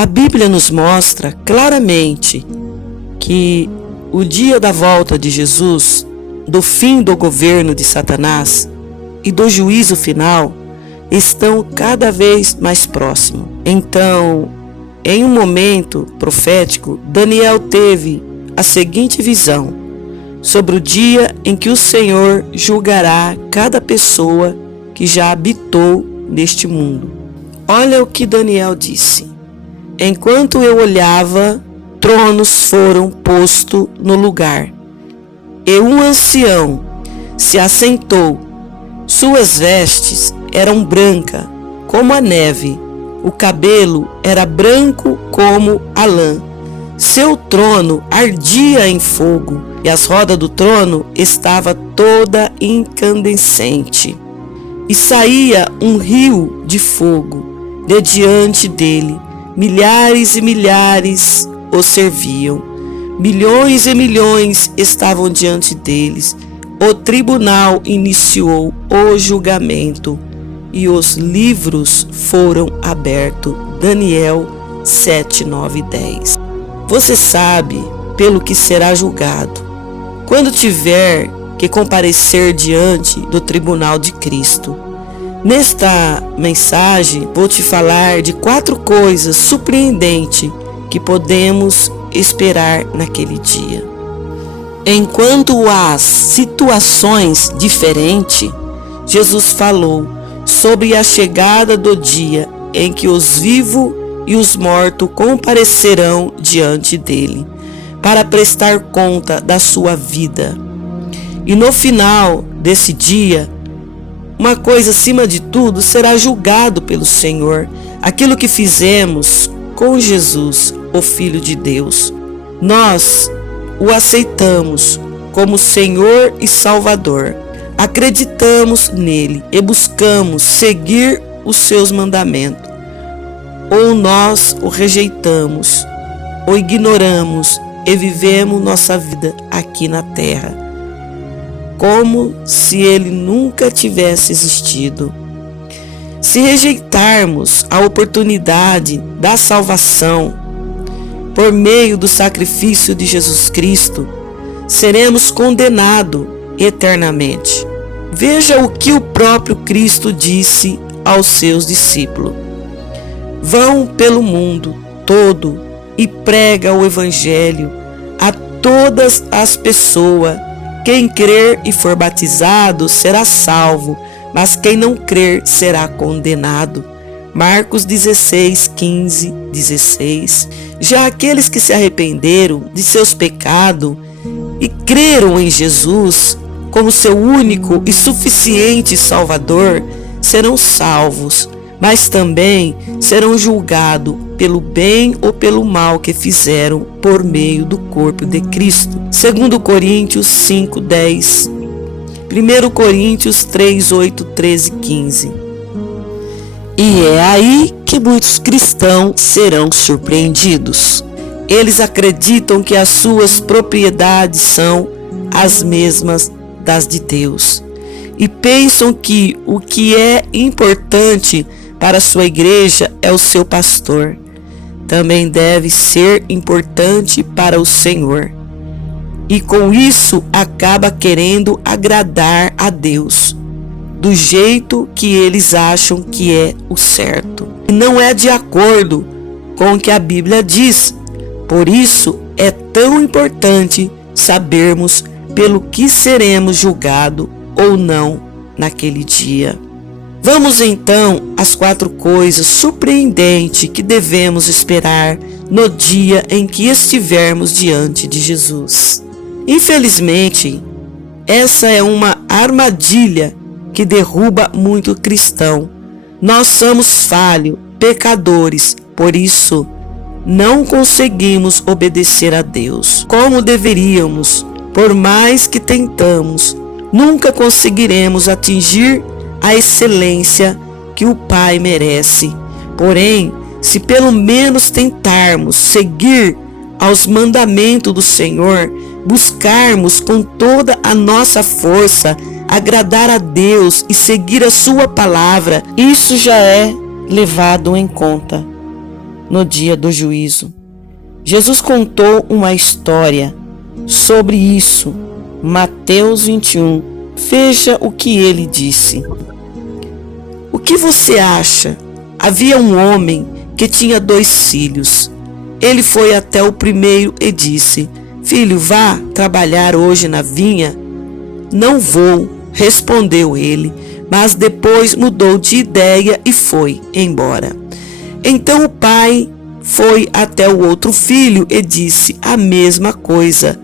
A Bíblia nos mostra claramente que o dia da volta de Jesus, do fim do governo de Satanás e do juízo final estão cada vez mais próximos. Então, em um momento profético, Daniel teve a seguinte visão sobre o dia em que o Senhor julgará cada pessoa que já habitou neste mundo. Olha o que Daniel disse: enquanto eu olhava, tronos foram postos no lugar, e um ancião se assentou. Suas vestes eram brancas como a neve, o cabelo era branco como a lã. Seu trono ardia em fogo, e as rodas do trono estava toda incandescente. E saía um rio de fogo de diante dele. Milhares e milhares o serviam. Milhões e milhões estavam diante deles. O tribunal iniciou o julgamento e os livros foram abertos. Daniel 7, 9 e 10. Você sabe pelo que será julgado quando tiver que comparecer diante do tribunal de Cristo. Nesta mensagem vou te falar de 4 coisas surpreendentes que podemos esperar naquele dia. Enquanto as situações diferentes, Jesus falou sobre a chegada do dia em que os vivos e os mortos comparecerão diante dele para prestar conta da sua vida. E no final desse dia, uma coisa acima de tudo, será julgado pelo Senhor, aquilo que fizemos com Jesus, o Filho de Deus. Nós o aceitamos como Senhor e Salvador, acreditamos nele e buscamos seguir os seus mandamentos, ou nós o rejeitamos, o ignoramos e vivemos nossa vida aqui na terra, como se ele nunca tivesse existido. Se rejeitarmos a oportunidade da salvação por meio do sacrifício de Jesus Cristo, seremos condenados eternamente. Veja o que o próprio Cristo disse aos seus discípulos: vão pelo mundo todo e prega o evangelho a todas as pessoas. Quem crer e for batizado será salvo, mas quem não crer será condenado. Marcos 16, 15, 16. Já aqueles que se arrependeram de seus pecados e creram em Jesus como seu único e suficiente Salvador serão salvos, mas também serão julgados pelo bem ou pelo mal que fizeram por meio do corpo de Cristo. 2 Coríntios 5, 10. 1 Coríntios 3, 8, 13 e 15. E é aí que muitos cristãos serão surpreendidos. Eles acreditam que as suas propriedades são as mesmas das de Deus e pensam que o que é importante para a sua igreja é o seu pastor. Também deve ser importante para o Senhor. E com isso acaba querendo agradar a Deus do jeito que eles acham que é o certo. E não é de acordo com o que a Bíblia diz. Por isso é tão importante sabermos pelo que seremos julgados ou não naquele dia. Vamos então às 4 coisas surpreendentes que devemos esperar no dia em que estivermos diante de Jesus. Infelizmente, essa é uma armadilha que derruba muito cristão. Nós somos falhos, pecadores, por isso não conseguimos obedecer a Deus como deveríamos. Por mais que tentamos, nunca conseguiremos atingir a excelência que o Pai merece. Porém, se pelo menos tentarmos seguir aos mandamentos do Senhor, buscarmos com toda a nossa força agradar a Deus e seguir a sua palavra, isso já é levado em conta. no dia do juízo. Jesus contou uma história sobre isso. Mateus 21. Veja o que ele disse. O que você acha? Havia um homem que tinha 2 filhos. Ele foi até o primeiro e disse: Filho, vá trabalhar hoje na vinha. Não vou, respondeu ele, mas depois mudou de ideia e foi embora. Então o pai foi até o outro filho e disse a mesma coisa.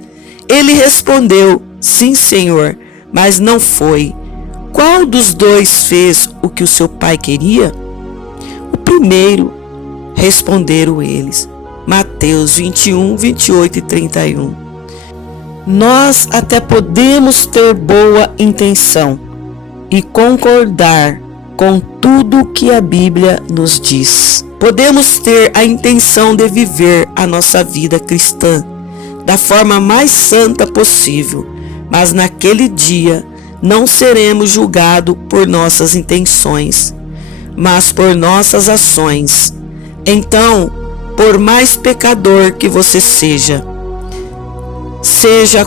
Ele respondeu: Sim, senhor, mas não foi. Qual dos 2 fez o que o seu pai queria? O primeiro, responderam eles. Mateus 21, 28 e 31. Nós até podemos ter boa intenção e concordar com tudo o que a Bíblia nos diz. Podemos ter a intenção de viver a nossa vida cristã da forma mais santa possível, mas naquele dia não seremos julgados por nossas intenções, mas por nossas ações. Então, por mais pecador que você seja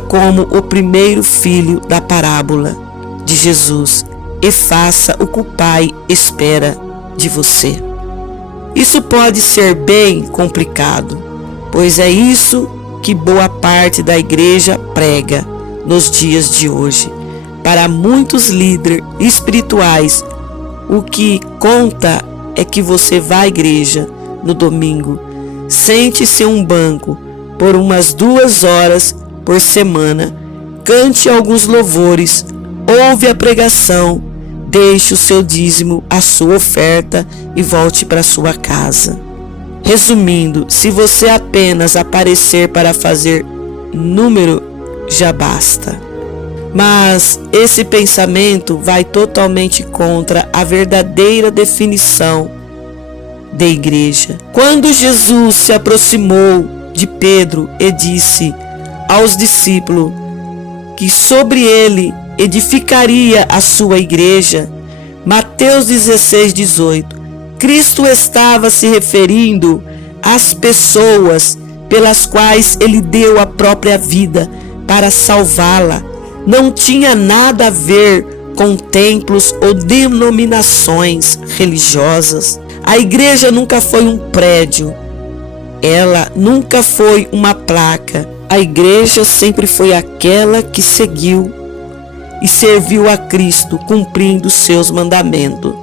como o primeiro filho da parábola de Jesus e faça o que o Pai espera de você. Isso pode ser bem complicado, pois é isso que boa parte da igreja prega nos dias de hoje. Para muitos líderes espirituais, o que conta é que você vá à igreja no domingo, sente-se em um banco por umas 2 horas por semana, cante alguns louvores, ouve a pregação, deixe o seu dízimo, a sua oferta e volte para sua casa. Resumindo, se você apenas aparecer para fazer número, já basta. Mas esse pensamento vai totalmente contra a verdadeira definição de igreja. Quando Jesus se aproximou de Pedro e disse aos discípulos que sobre ele edificaria a sua igreja, Mateus 16, 18, Cristo estava se referindo às pessoas pelas quais ele deu a própria vida para salvá-la. Não tinha nada a ver com templos ou denominações religiosas. A igreja nunca foi um prédio, ela nunca foi uma placa. A igreja sempre foi aquela que seguiu e serviu a Cristo, cumprindo seus mandamentos.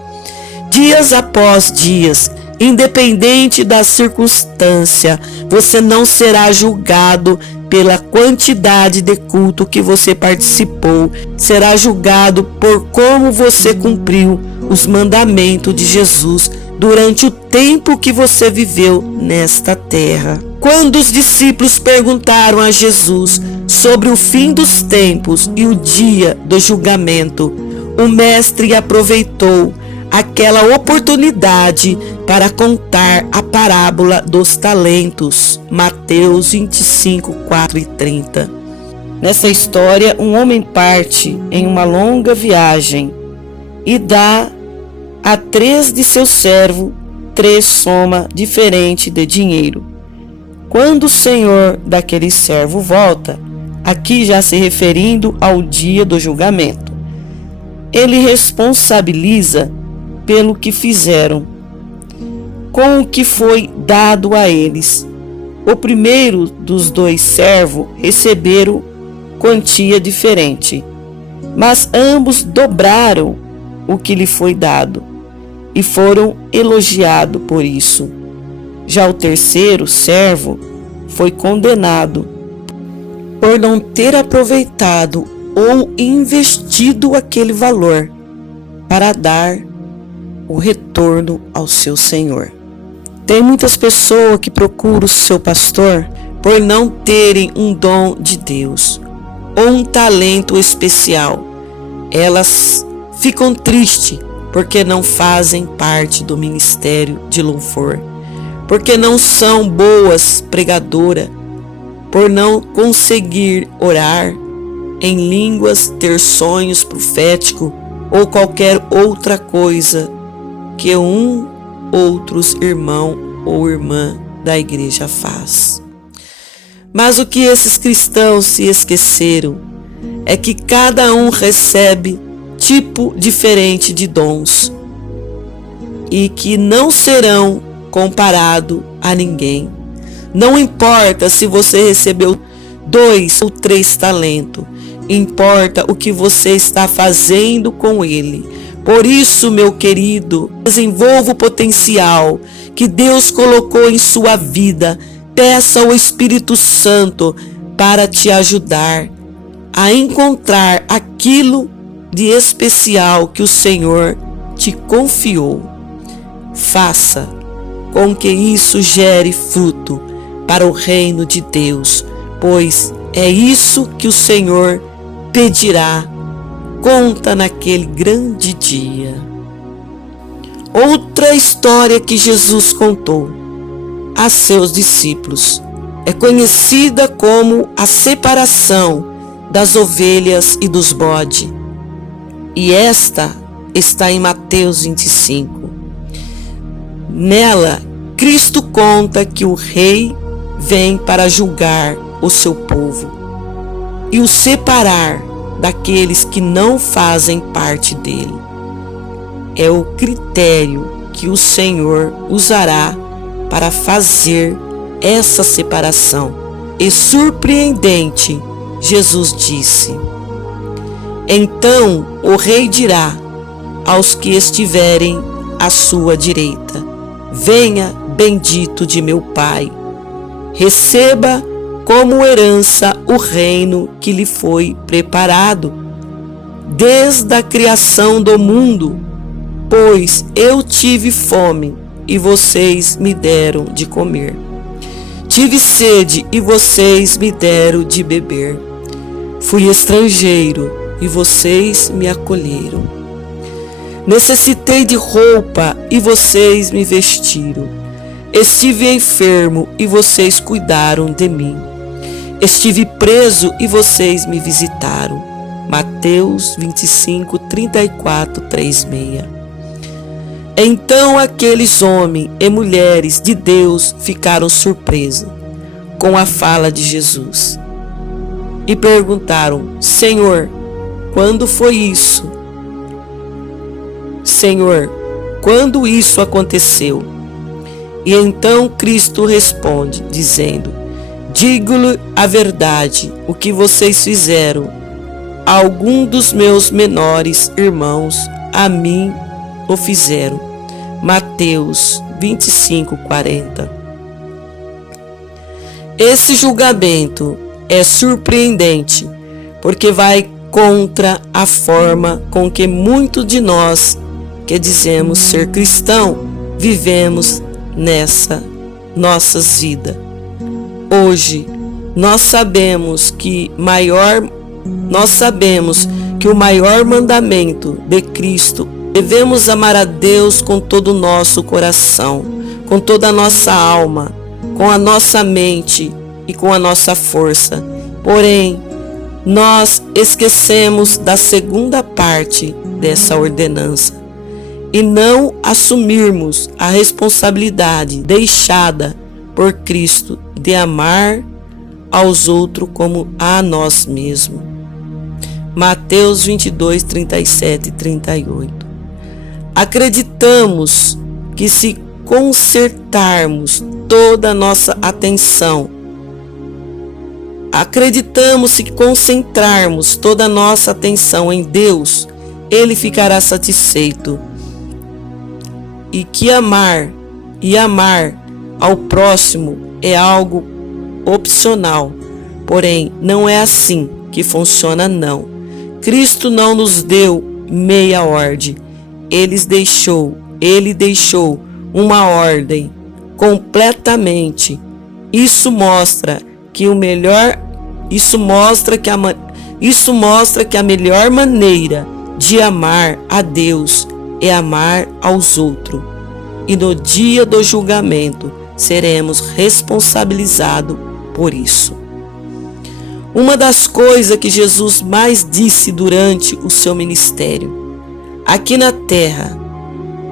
Dias após dias, independente da circunstância, você não será julgado pela quantidade de culto que você participou, será julgado por como você cumpriu os mandamentos de Jesus durante o tempo que você viveu nesta terra. Quando os discípulos perguntaram a Jesus sobre o fim dos tempos e o dia do julgamento, o mestre aproveitou aquela oportunidade para contar a parábola dos talentos, Mateus 25, 4 e 30. Nessa história, um homem parte em uma longa viagem e dá a 3 de seus servos 3 somas diferentes de dinheiro. Quando o senhor daquele servo volta, aqui já se referindo ao dia do julgamento, ele responsabiliza pelo que fizeram, com o que foi dado a eles. O primeiro dos 2 servos receberam quantia diferente, mas ambos dobraram o que lhe foi dado e foram elogiados por isso. Já o terceiro servo foi condenado por não ter aproveitado ou investido aquele valor para dar o retorno ao seu senhor. Tem muitas pessoas que procuram o seu pastor por não terem um dom de Deus ou um talento especial. Elas ficam tristes porque não fazem parte do ministério de louvor, porque não são boas pregadoras, por não conseguir orar em línguas, ter sonhos proféticos ou qualquer outra coisa que outros irmãos ou irmã da igreja faz. Mas o que esses cristãos se esqueceram é que cada um recebe tipo diferente de dons e que não serão comparados a ninguém. Não importa se você recebeu 2 ou 3 talentos, importa o que você está fazendo com ele. Por isso, meu querido, desenvolva o potencial que Deus colocou em sua vida. Peça ao Espírito Santo para te ajudar a encontrar aquilo de especial que o Senhor te confiou. Faça com que isso gere fruto para o reino de Deus, pois é isso que o Senhor pedirá. Conta naquele grande dia. Outra história que Jesus contou a seus discípulos é conhecida como a separação das ovelhas e dos bodes. E esta está em Mateus 25. Nela, Cristo conta que o rei vem para julgar o seu povo e o separar daqueles que não fazem parte dele. É o critério que o Senhor usará para fazer essa separação. E surpreendente, Jesus disse: então o rei dirá aos que estiverem à sua direita: venha, bendito de meu Pai, receba como herança o reino que lhe foi preparado desde a criação do mundo, pois eu tive fome e vocês me deram de comer. Tive sede e vocês me deram de beber. Fui estrangeiro e vocês me acolheram. Necessitei de roupa e vocês me vestiram. Estive enfermo e vocês cuidaram de mim. Estive preso e vocês me visitaram. Mateus 25, 34, 36. Então aqueles homens e mulheres de Deus ficaram surpresos com a fala de Jesus e perguntaram: Senhor, quando foi isso? Senhor, quando isso aconteceu? E então Cristo responde, dizendo: digo-lhe a verdade, o que vocês fizeram a algum dos meus menores irmãos, a mim o fizeram. Mateus 25, 40. Esse julgamento é surpreendente, porque vai contra a forma com que muitos de nós, que dizemos ser cristão, vivemos nessa nossas vidas. Hoje, nós sabemos que o maior mandamento de Cristo, devemos amar a Deus com todo o nosso coração, com toda a nossa alma, com a nossa mente e com a nossa força. Porém, nós esquecemos da segunda parte dessa ordenança e não assumirmos a responsabilidade deixada por Cristo de amar aos outros como a nós mesmos. Mateus 22, 37 e 38. Acreditamos que se concentrarmos toda a nossa atenção em Deus, Ele ficará satisfeito. E que amar ao próximo é algo opcional. Porém, não é assim que funciona, não. Cristo não nos deu meia ordem. Ele deixou uma ordem completamente. Isso mostra que a melhor maneira de amar a Deus é amar aos outros. E no dia do julgamento seremos responsabilizados por isso. Uma das coisas que Jesus mais disse durante o seu ministério aqui na terra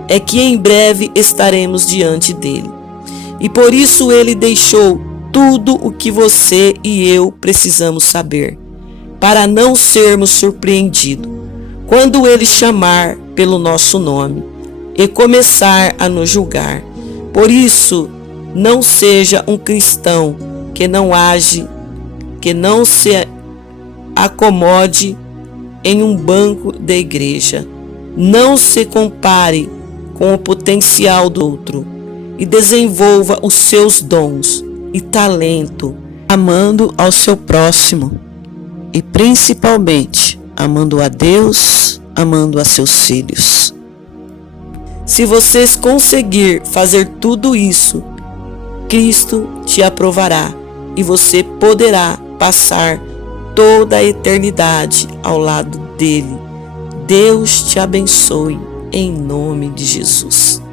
é que em breve estaremos diante dele. E por isso Ele deixou tudo o que você e eu precisamos saber, para não sermos surpreendidos quando Ele chamar pelo nosso nome e começar a nos julgar. Por isso, não seja um cristão que não age, que não se acomode em um banco da igreja. Não se compare com o potencial do outro e desenvolva os seus dons e talento, amando ao seu próximo e principalmente amando a Deus, amando a seus filhos. Se vocês conseguir fazer tudo isso, Cristo te aprovará e você poderá passar toda a eternidade ao lado dele. Deus te abençoe em nome de Jesus.